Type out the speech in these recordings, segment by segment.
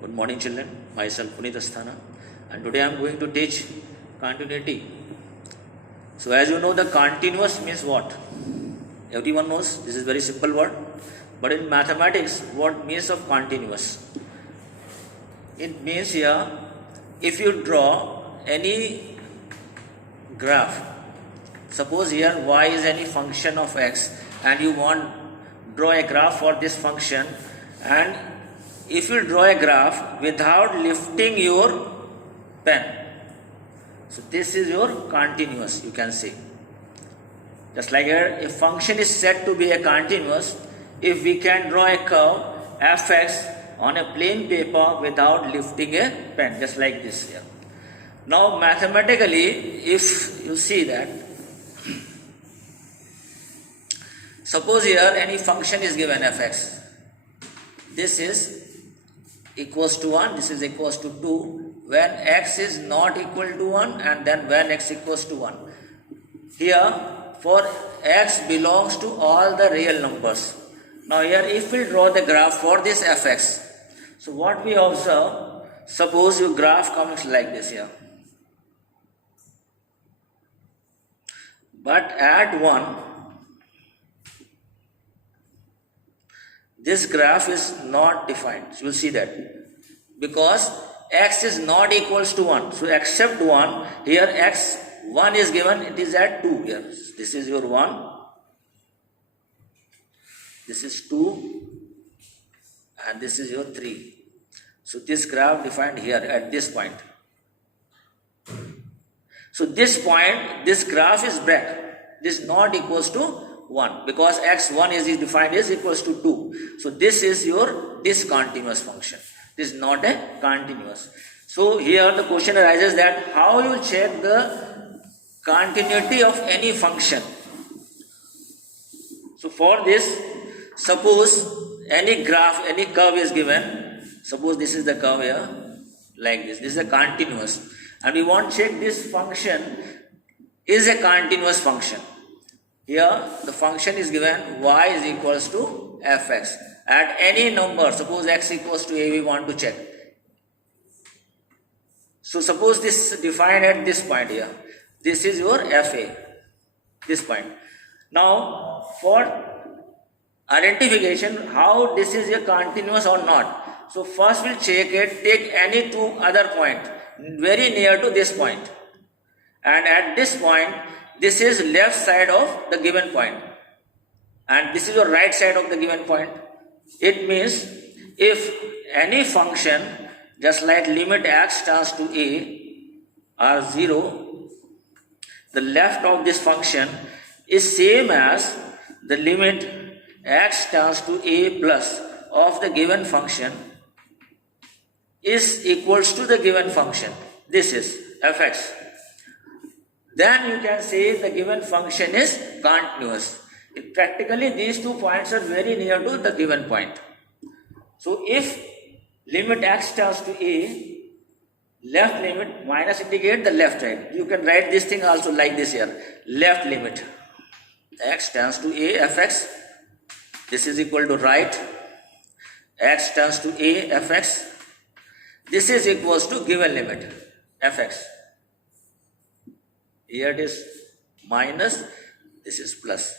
Good morning, children. Myself Puneet Asthana, and today I am going to teach continuity. So, as you know, the continuous means what? Everyone knows this is very simple word, but in mathematics, what means of continuous? It means here, if you draw any graph, suppose here y is any function of x, and you want draw a graph for this function, and if you draw a graph without lifting your pen, so this is your continuous, you can say. Just like here, a function is said to be a continuous if we can draw a curve fx on a plain paper without lifting a pen, just like this here. Now mathematically, if you see that, suppose here any function is given fx, this is equals to 1, this is equals to 2, when x is not equal to 1, and then when x equals to 1. Here, for x belongs to all the real numbers. Now here, if we draw the graph for this fx, so what we observe, suppose your graph comes like this here. But at 1, this graph is not defined. You will see that. Because x is not equals to 1. So except 1, here x1 is given, it is at 2 here. This is your 1. This is 2. And this is your 3. So this graph defined here at this point. So this point, this graph is back. This not equals to 1 because x1 is defined as equals to 2. So this is your discontinuous function. This is not a continuous. So here the question arises that how you check the continuity of any function. So for this, suppose any graph, any curve is given. Suppose this is the curve here, like this. This is a continuous. And we want to check this function is a continuous function. Here the function is given y is equals to fx. At any number, suppose x equals to a, we want to check. So suppose this is defined at this point here. This is your fa, this point. Now for identification, how this is a continuous or not. So first we'll check it, take any two other point very near to this point. And at this point, this is left side of the given point. And this is your right side of the given point. It means if any function, just like limit x tends to a are 0, the left of this function is same as the limit x tends to a plus of the given function is equals to the given function. This is fx. Then you can say the given function is continuous. Practically these 2 points are very near to the given point. So if limit x tends to a, left limit minus indicate the left side. You can write this thing also like this here. Left limit x tends to a fx. This is equal to right. X tends to a fx. This is equals to given limit fx. Here it is minus, this is plus.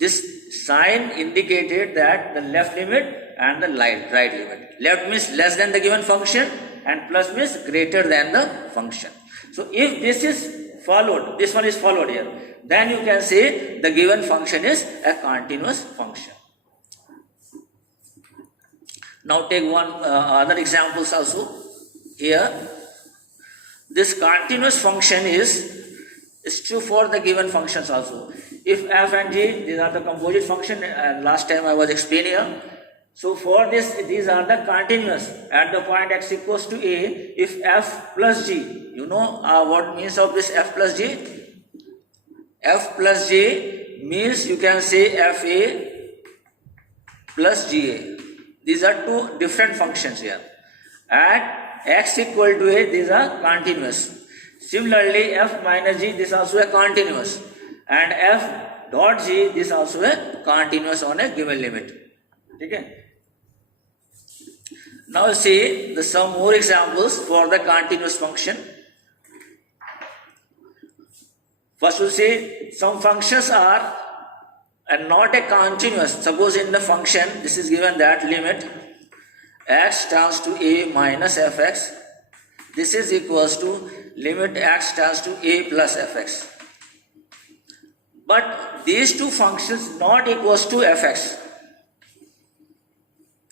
This sign indicated that the left limit and the right limit. Left means less than the given function and plus means greater than the function. So if this is followed, this one is followed here, then you can say the given function is a continuous function. Now take one other examples also. Here, this continuous function is true for the given functions also. If f and g, these are the composite function, last time I was explaining here. So for this, these are the continuous at the point x equals to a. If f plus g, you know what means of this f plus g? F plus g means you can say fa plus ga. These are two different functions here. At x equal to a, these are continuous. Similarly, f minus g, this is also a continuous, and f dot g, this is also a continuous on a given limit. Okay? Now see some more examples for the continuous function. First we'll see some functions are not a continuous. Suppose in the function this is given that limit x tends to a minus fx. This is equals to limit x tends to a plus fx. But these two functions not equals to fx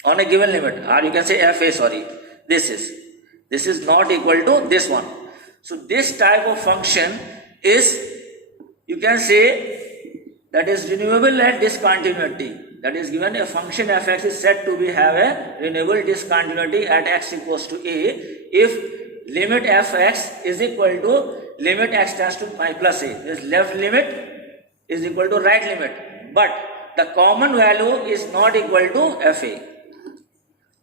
on a given limit, or you can say fa, sorry. This is not equal to this one. So this type of function is, you can say, that is renewable at discontinuity. That is, given a function fx is said to have a renewable discontinuity at x equals to a if limit fx is equal to limit x tends to plus a. This left limit is equal to right limit, but the common value is not equal to fa.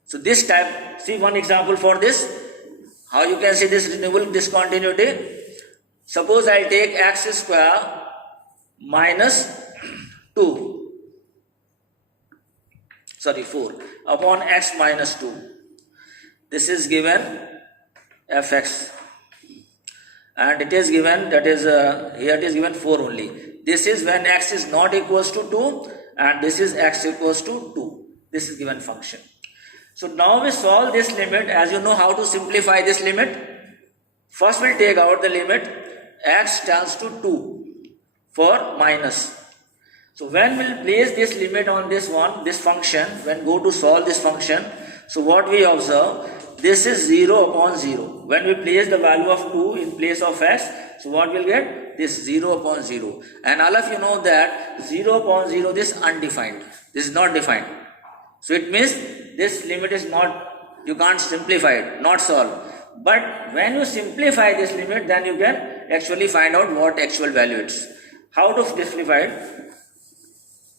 So this type, see one example for this, how you can see this renewable discontinuity. Suppose I take x square minus 4 upon x minus 2. This is given fx, and it is given, that is here it is given 4 only. This is when x is not equals to 2 and this is x equals to 2. This is given function. So now we solve this limit. As you know how to simplify this limit. First we'll take out the limit x tends to 2 for minus. So when we'll place this limit on this one, this function, when go to solve this function, so what we observe, this is 0 upon 0. When we place the value of 2 in place of x, so what we'll get? This 0 upon 0. And all of you know that 0 upon 0, this is undefined. This is not defined. So it means this limit is not, you can't simplify it, not solve. But when you simplify this limit, then you can actually find out what actual value it is. How to simplify it?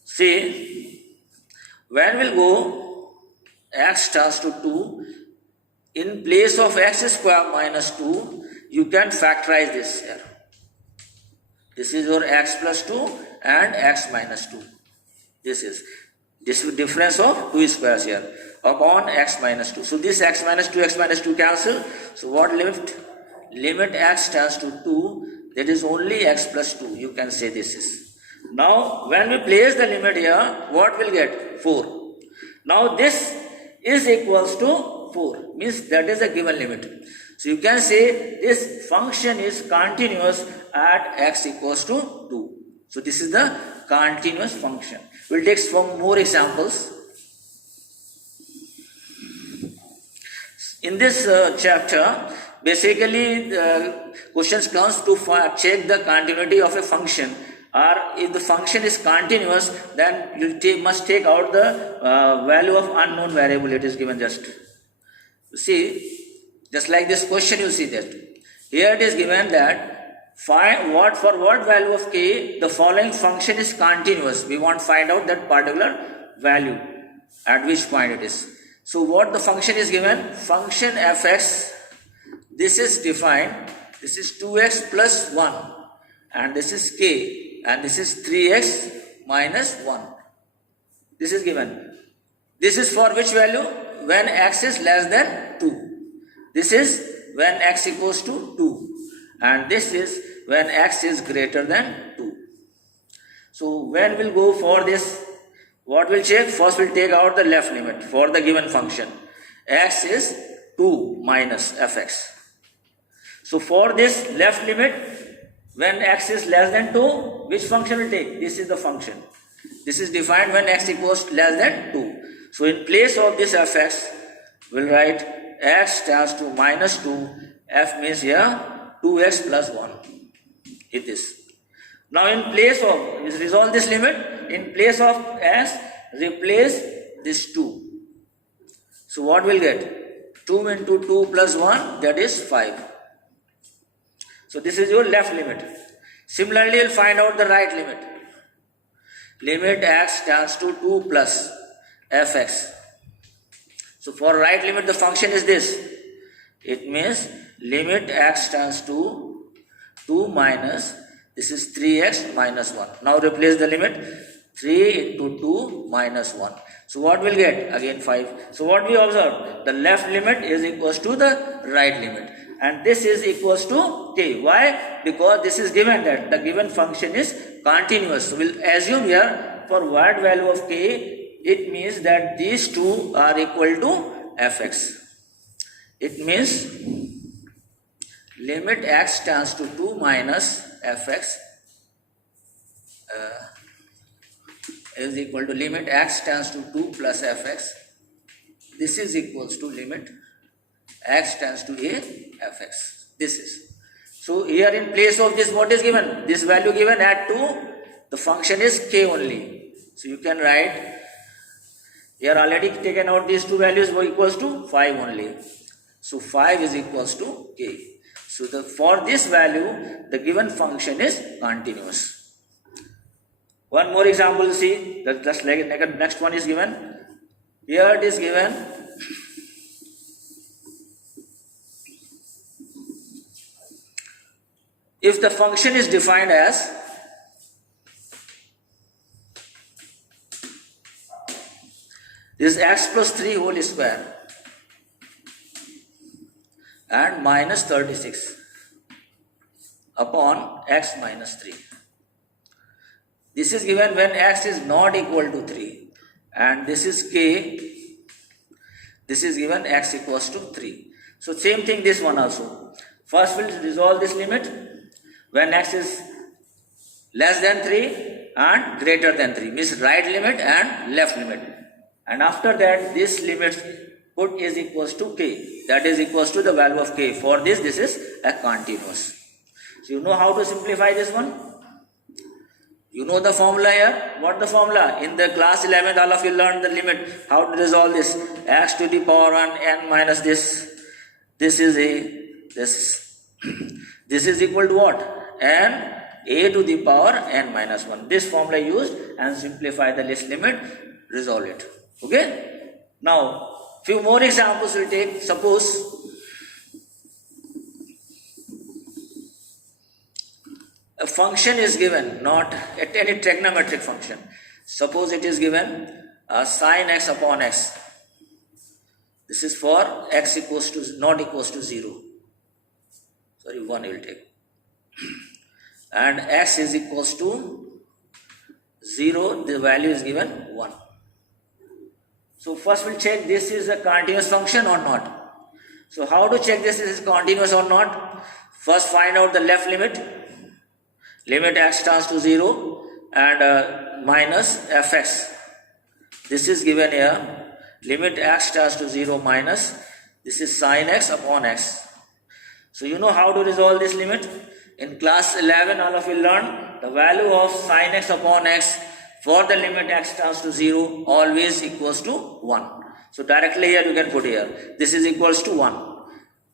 See, when we'll go x tends to 2, in place of x square minus 2, you can factorize this here. This is your x plus 2 and x minus 2. This is difference of 2 squares here upon x minus 2. So this x minus 2 cancel. So what left? Limit x tends to 2, that is only x plus 2. You can say this is. Now when we place the limit here, what will get? 4. Now this is equals to 4, means that is a given limit. So you can say this function is continuous at x equals to 2. So this is the continuous function. We'll take some more examples. In this chapter, basically the questions comes to check the continuity of a function, or if the function is continuous, then you must take out the value of unknown variable. It is given just. See, just like this question you see that. Here it is given that find for what value of k the following function is continuous. We want to find out that particular value at which point it is. So what the function is given? Function fx, this is defined, this is 2x plus 1 and this is k and this is 3x minus 1. This is given. This is for which value? When x is less than 2. This is when x equals to 2 and this is when x is greater than 2. So when we'll go for this, what we'll check? First we'll take out the left limit for the given function. X is 2 minus fx. So for this left limit, when x is less than 2, which function will take? This is the function. This is defined when x equals less than 2. So in place of this fx, we'll write x tends to minus 2, f means here 2x plus 1. It is. Now in place of, resolve this limit, in place of s, replace this 2. So what we'll get? 2 into 2 plus 1, that is 5. So this is your left limit. Similarly, you'll find out the right limit. Limit x tends to 2 plus fx. So for right limit, the function is this. It means limit x tends to 2 minus, this is 3x minus 1. Now replace the limit. 3 into 2 minus 1. So what we'll get? Again 5. So what we observe? The left limit is equals to the right limit. And this is equals to k. Why? Because this is given that the given function is continuous. So we'll assume here for what value of k, it means that these two are equal to fx. It means limit x tends to 2 minus fx is equal to limit x tends to 2 plus fx. This is equals to limit x tends to a fx. This is. So here in place of this, what is given? This value given at 2, the function is k only. So you can write, here already taken out these two values were equals to 5 only. So 5 is equals to k. So for this value, the given function is continuous. One more example, see, just like next one is given. Here it is given. If the function is defined as this x plus 3 whole square and minus 36 upon x minus 3. This is given when x is not equal to 3, and this is k. This is given x equals to 3. So same thing this one also. First we'll resolve this limit when x is less than 3 and greater than 3, means right limit and left limit. And after that this limit put is equals to k, that is equals to the value of k. For this is a continuous. So you know how to simplify this one? You know the formula here. What the formula? In the class 11th, all of you learned the limit. How to resolve this? X to the power 1 n minus this. This is this is equal to what? N a to the power n minus 1. This formula used and simplify the list limit. Resolve it. Okay. Now few more examples we'll take. Suppose a function is given, not at any trigonometric function. Suppose it is given sin x upon x. This is for x equals to not equals to 0. Sorry, 1 I will take. And x is equals to 0, the value is given 1. So first we'll check this is a continuous function or not. So how to check this is continuous or not? First find out the left limit. Limit x tends to 0 and minus fx. This is given here. Limit x tends to 0 minus. This is sin x upon x. So you know how to resolve this limit. In class 11, all of you learned the value of sin x upon x for the limit x tends to 0 always equals to 1. So directly here you can put here. This is equals to 1.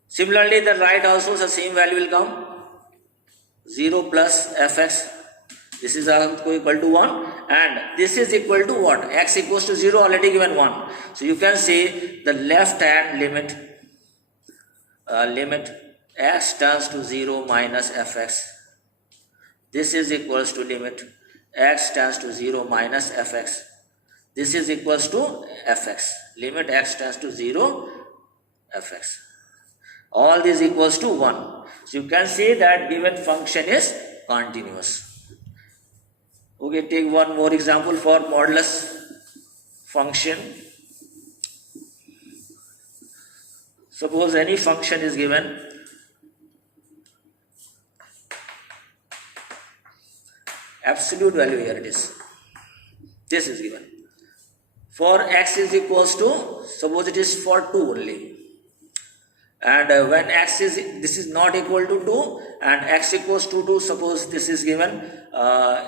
Similarly, the right also the same value will come. 0 plus fx, this is equal to 1, and this is equal to what? X equals to 0 already given 1. So you can say the left hand limit limit x tends to 0 minus fx. This is equals to limit x tends to 0 minus fx. This is equals to fx. Limit x tends to 0 fx. All this equals to 1. So you can say that given function is continuous. Okay, take one more example for modulus function. Suppose any function is given. Absolute value here it is. This is given. For x is equals to, suppose it is for 2 only. And when x is, this is not equal to 2 and x equals to 2, suppose this is given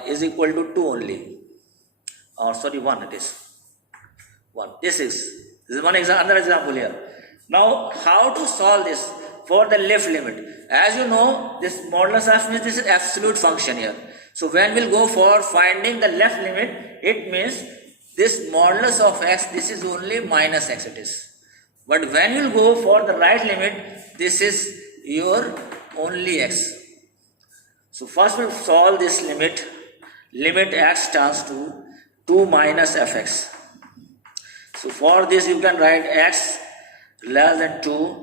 is equal to 2 only. Or sorry, 1 it is. 1. This is one another example here. Now how to solve this for the left limit? As you know, this modulus f means this is absolute function here. So when we'll go for finding the left limit, it means this modulus of x, this is only minus x it is. But when you go for the right limit, this is your only x. So first we'll solve this limit. Limit x tends to 2 minus fx. So for this you can write x less than 2.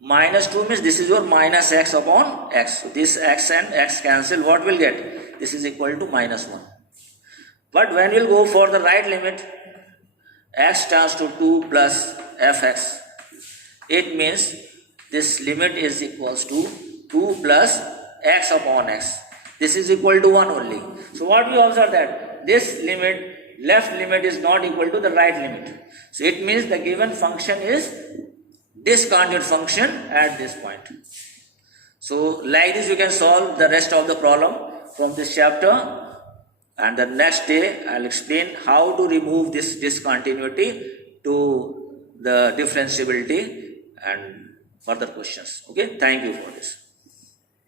Minus 2 means this is your minus x upon x. So this x and x cancel. What will get? This is equal to minus 1. But when we'll go for the right limit, x turns to 2 plus fx. It means this limit is equals to 2 plus x upon x. This is equal to 1 only. So what we observe that this limit, left limit is not equal to the right limit. So it means the given function is discontinuous function at this point. So like this you can solve the rest of the problem from this chapter, and the next day I'll explain how to remove this discontinuity to the differentiability and further questions. Okay, thank you for this.